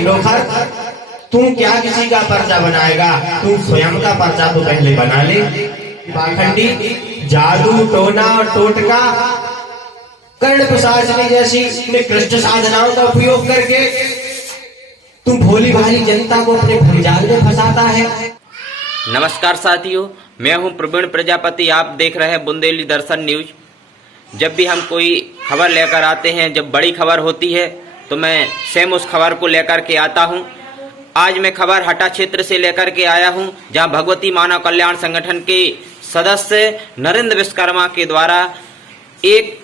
पंडोखर, तू क्या किसी का पर्चा बनाएगा? तू स्वयं का पर्चा तो पहले बना ले। पाखंडी, जादू टोना और टोटका, कर्ण पिशाचनी जैसी निकृष्ट साधनाओं का उपयोग करके तू भोली भाली जनता को अपने भंजाल में फंसाता है। नमस्कार साथियों, मैं हूं प्रवीण प्रजापति। आप देख रहे हैं बुंदेली दर्शन न्यूज। जब भी हम कोई खबर लेकर आते हैं, जब बड़ी खबर होती है तो मैं सेम उस खबर को लेकर के आता हूं। आज मैं खबर हटा क्षेत्र से लेकर के आया हूं, जहां भगवती मानव कल्याण संगठन के सदस्य नरेंद्र विश्वकर्मा के द्वारा एक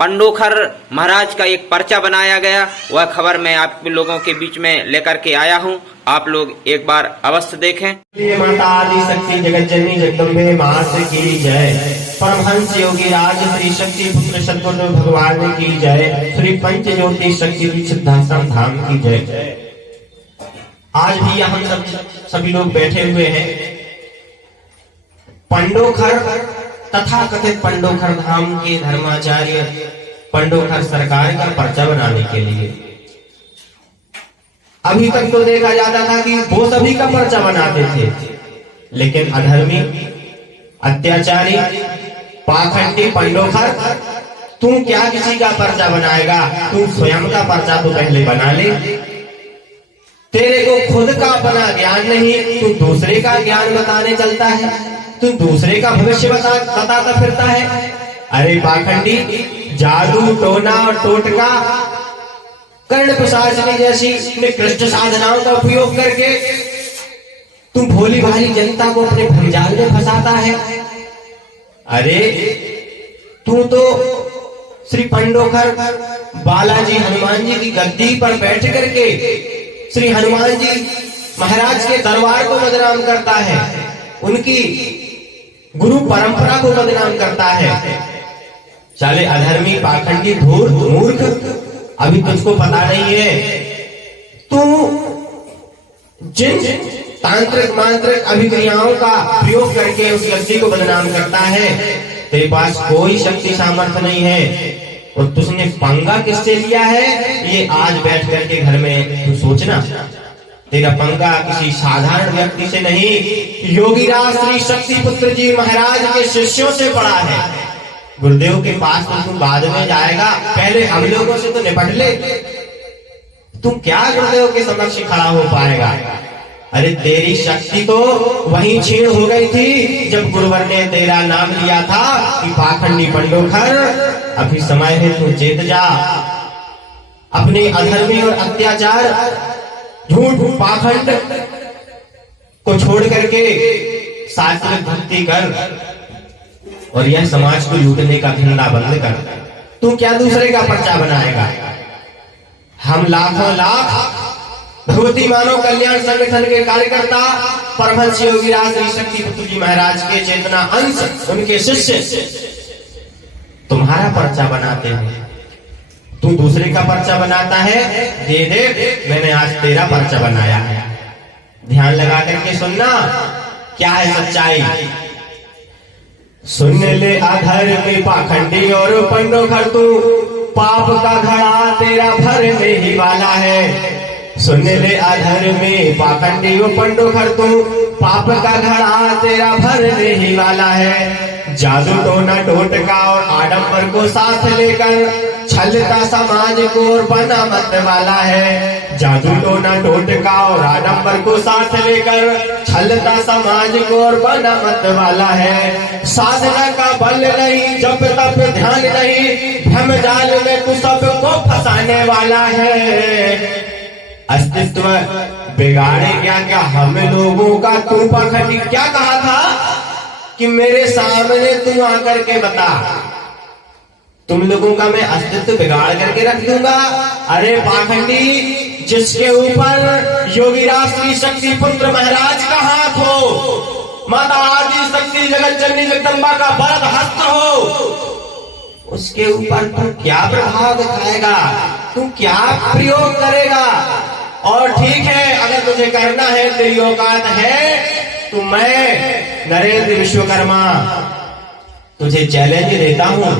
पंडोखर महाराज का एक पर्चा बनाया गया। वह खबर मैं आप लोगों के बीच में लेकर के आया हूं। आप लोग एक बार अवश्य देखें। माता आदि शक्ति जगत जननी जगदम्बे मां से की जय। परमहंस योगी राज श्री शक्ति पुत्र सद्गुरु भगवान की जय। श्री पंच ज्योति शक्ति पीठ सिद्धाश्रम धाम की जय। आज भी हम सभी लोग बैठे हुए हैं पंडोखर तथा कथित पंडोखर धाम के धर्माचार्य पंडोखर सरकार का पर्चा बनाने के लिए। अभी तक तो देखा जाता था कि वो सभी का पर्चा बनाते थे, लेकिन अधर्मी, अत्याचारी, पाखंडी पंडोखर, तू क्या किसी का पर्चा बनाएगा? तू स्वयं का पर्चा तो पहले बना ले। तेरे को खुद का अपना ज्ञान नहीं, तू दूसरे का ज्ञान बताने चलता है, तू दूसरे का भविष्य बताता फिरता है। अरे पाखंडी, जादू टोना और टोटका, कर्ण पिशाचनी जैसी निकृष्ट साधनाओं का उपयोग करके तू भोली भाली जनता को अपने भंजाल में फंसाता है। अरे तू तो श्री पंडोखर बालाजी हनुमान जी की गद्दी पर बैठ करके श्री हनुमान जी महाराज के दरबार को बदनाम करता है, उनकी गुरु परंपरा को बदनाम करता है। साले अधर्मी, पाखंडी, धूर्त, मूर्ख, अभी तुझको पता नहीं है तू जिन तांत्रिक मांत्रिक अभिक्रियाओं का प्रयोग करके उस व्यक्ति को बदनाम करता है, तेरे पास कोई शक्ति सामर्थ्य नहीं है। और तुझने पंगा किससे लिया है, ये आज बैठ करके घर में तू सोचना। तेरा पंगा किसी साधारण व्यक्ति से नहीं, योगीराज श्री शक्ति पुत्र जी महाराज के शिष्यों से पड़ा है। गुरुदेव के पास तो तू बाद में जाएगा, पहले हम लोगों से तो निपट ले। तू क्या गुरुदेव के समक्ष खड़ा हो पाएगा? अरे तेरी शक्ति तो वहीं छीन हो गई थी जब गुरुवर ने तेरा नाम लिया था कि पाखंडी पंडोखर, अभी समय है तू चेत जा। अपने अधर्मी और अत्याचार, झूठ, पाखंड को छोड़ करके सात्विक भक्ति कर और यह समाज को लूटने का धंधा बंद कर। तू क्या दूसरे का पर्चा बनाएगा? हम लाखों लाख भगवती मानव कल्याण संगठन के कार्यकर्ता परमहंस योगीराज श्री शक्ति पुत्र जी महाराज के चेतना अंश, उनके शिष्य तुम्हारा पर्चा बनाते हैं। तू दूसरे का पर्चा बनाता है। दे दे, मैंने आज तेरा पर्चा बनाया है। ध्यान लगा करके सुनना, क्या है सच्चाई। सुन ले अधर्मी, पाखंडी और पंडोखर, तू पाप का घड़ा तेरा भरने ही वाला है। सुन ले अधर्मी, पाखंडी और पंडोखर, तू पाप का घड़ा तेरा भरने ही वाला है। जादू टोना टोटका और आडंबर को साथ लेकर छलता समाज को और बना मत वाला है। जादू टोना टोटका और आडंबर को साथ लेकर छलता समाज को और बना मत वाला है। साधना का बल नहीं, जप तप ध्यान नहीं, भ्रम जाल में तू सबको फंसाने वाला है। अस्तित्व बिगाड़े क्या हम लोगों का तू पाखंडी। क्या कहा था कि मेरे सामने तू आकर के बता, तुम लोगों का मैं अस्तित्व बिगाड़ करके रख दूंगा। अरे पाखंडी, जिसके ऊपर योगीराज श्री शक्ति पुत्र महाराज का हाथ हो, माता आदि शक्ति जगत जननी जगदम्बा का वरद हस्त हो, उसके ऊपर तू क्या प्रभाव दिखाएगा? तू क्या प्रयोग करेगा? और ठीक है, अगर तुझे करना है, तेरी औकात है, तो मैं नरेंद्र विश्वकर्मा तुझे चैलेंज देता हूं।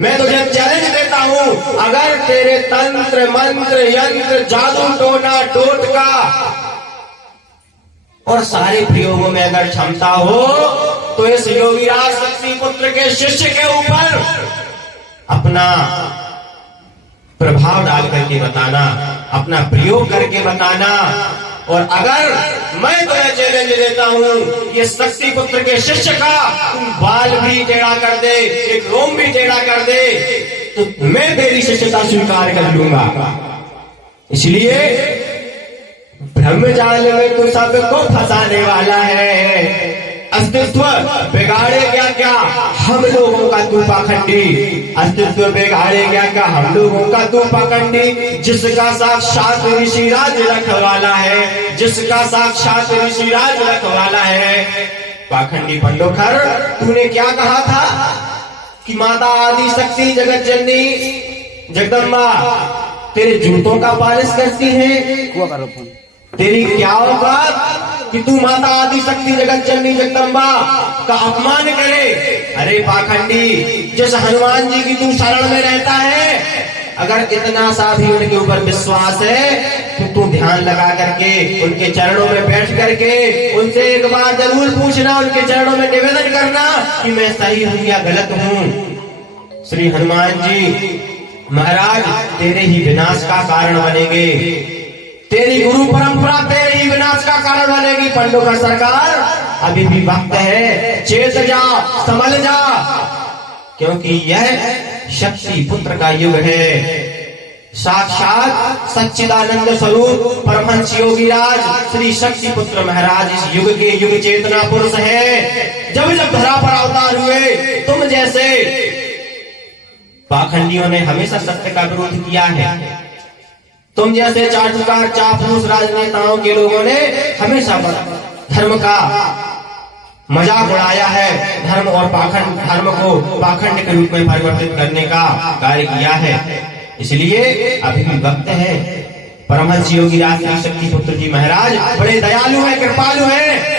मैं तुझे चैलेंज देता हूं, अगर तेरे तंत्र मंत्र यंत्र जादू टोना टोटका और सारे प्रयोगों में अगर क्षमता हो तो इस योगीराज शक्ति पुत्र के शिष्य के ऊपर अपना प्रभाव डाल करके बताना, अपना प्रयोग करके बताना। और अगर मैं तुम्हें चैलेंज देता हूं, ये शक्ति पुत्र के शिष्य का तुम बाल भी टेढ़ा कर दे, एक रोम भी टेढ़ा कर दे, तो मैं तेरी शिष्यता स्वीकार कर लूंगा। इसलिए ब्रह्मजाल में तो सबको फंसाने वाला है। अस्तित्व बिगाड़ेगा क्या हम लोगों का तू पाखंडी, अस्तित्व बिगाड़ेगा क्या हम लोगों का तू पाखंडी, जिसका साक्षात ऋषिराज रखवाला है, जिसका साक्षात ऋषिराज रखवाला है। पाखंडी पंडोखर, तूने क्या कहा था कि माता आदि शक्ति जगत जननी जगदम्बा तेरे जूतों का पालिश करती है। तेरी क्या औकात कि तू माता आदि शक्ति जगत जननी जगदम्बा का अपमान करे। अरे पाखंडी, जिस हनुमान जी की तू शरण में रहता है, अगर इतना सा भी उनके ऊपर विश्वास है तो तू ध्यान लगा करके उनके चरणों में बैठ करके उनसे एक बार जरूर पूछना, उनके चरणों में निवेदन करना कि मैं सही हूं या गलत हूं। श्री हनुमान जी महाराज तेरे ही विनाश का कारण बनेंगे, तेरी गुरु परंपरा तेरे ही विनाश का कारण बनेगी। पंडोखर सरकार, अभी भी वक्त है, चेत जा, संभल जा, क्योंकि यह शक्ति पुत्र का युग है। साक्षात सच्चिदानंद स्वरूप परमहंस योगीराज श्री शक्ति पुत्र महाराज इस युग के युग चेतना पुरुष है। जब जब धरा पर अवतार हुए, तुम जैसे पाखंडियों ने हमेशा सत्य का विरोध किया है, तुम जैसे चाटुकार चापलूस राजनेताओं के लोगों ने हमेशा धर्म का मजाक उड़ाया है, धर्म और पाखंड, धर्म को पाखंड के रूप में परिवर्तित करने का कार्य किया है। इसलिए अभी भी वक्त है। परमहंस योगीराज शक्ति पुत्र जी महाराज बड़े दयालु हैं, कृपालु हैं,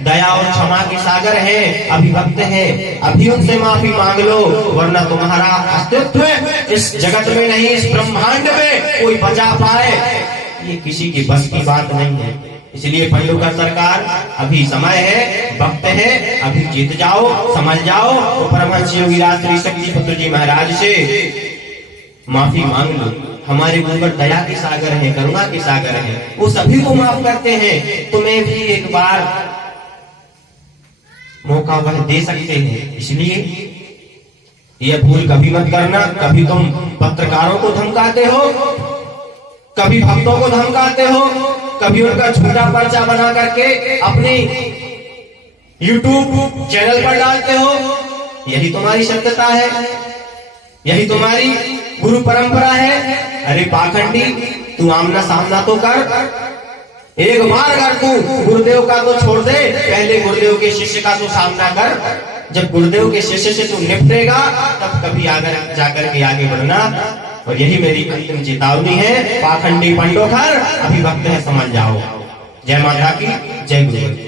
दया और क्षमा के सागर हैं। अभी वक्त है, अभी उनसे माफी मांग लो, वरना तुम्हारा अस्तित्व इस जगत में नहीं, इस ब्रह्मांड में कोई बचा पाए, ये किसी की बस की बात नहीं है। इसलिए पंडोखर सरकार, अभी समय है, वक्त है, अभी जीत जाओ, समझ जाओ, तो परमहंस योगीराज श्री शक्ति पुत्र जी महाराज से माफी मांग लो। हमारे गुरुवर दया के सागर हैं, करुणा के सागर हैं, वो सभी को माफ करते हैं। तुम्हें भी एक बार मौका वह दे सकते हैं। इसलिए यह भूल कभी मत करना। कभी तुम पत्रकारों को धमकाते हो, कभी भक्तों को धमकाते हो, कभी उनका झूठा पर्चा बना करके अपने YouTube चैनल पर डालते हो। यही तुम्हारी सत्यता है, यही तुम्हारी गुरु परंपरा है। अरे पाखंडी, तू आमना सामना तो कर, एक बार अगर तू गुरुदेव का तो छोड़ दे, पहले गुरुदेव के शिष्य का तो सामना कर। जब गुरुदेव के शिष्य से तू निपटेगा, तब कभी आगे जाकर के आगे बढ़ना। और यही मेरी अंतिम चेतावनी है। पाखंडी पंडोखर, अभी वक्त है, समझ जाओ। जय माता की, जय गुरु।